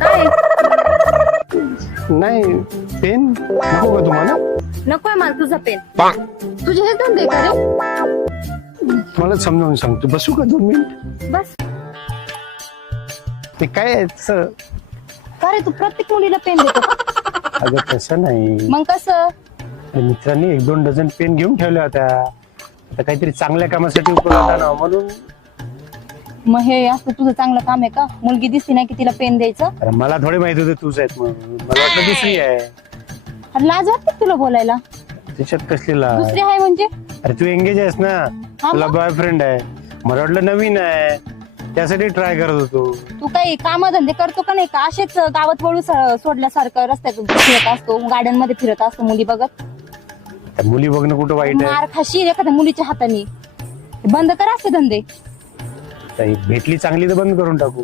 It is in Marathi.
काय नाही पेन नको का तुम्हाला? नकोय मला तुझा पेन. तुझे हेच धंदे का रे? मला समजावून सांगतो, बसू का 2 मिनिट? बस. ते काय आहे तसं? का रे तू प्रत्येक मुलीला पेन देतो का? अगं तसं नाही, मग कसं? मित्रांनी 1-2 डझन पेन घेऊन ठेवल्या होत्या, आता काहीतरी चांगल्या कामासाठी उपयोगाला आणावं म्हणून. मग हे असं तुझं चांगलं काम आहे का? मुलगी दिसती नाही की तिला पेन द्यायचं? अरे मला थोडी माहिती होतं तूच आहेत म्हणून, मला वाटलं दुसरी आहे. अरे लाज वाटते का तुला बोलायला? त्याच्यात कसली लाज? दुसरी आहे म्हणजे? अरे तू एंगेज आहेस ना, तुला मग? बॉयफ्रेंड आहे, मला वाटलं नवीन आहे त्यासाठी ट्राय करत होतो. तू काही कामधंदे करतो का नाही का? असेच गावात वळू सोडल्यासारखं रस्त्यात फिरत असतो, गार्डन मध्ये फिरत असतो मुली बघत? त्या मुली बघणं कुठं वाईट आहे? मार खाशील एखाद्या मुलीच्या हाताने. बंद कर असे धंदे. ताई, भेटली चांगली तर बंद करून टाकू.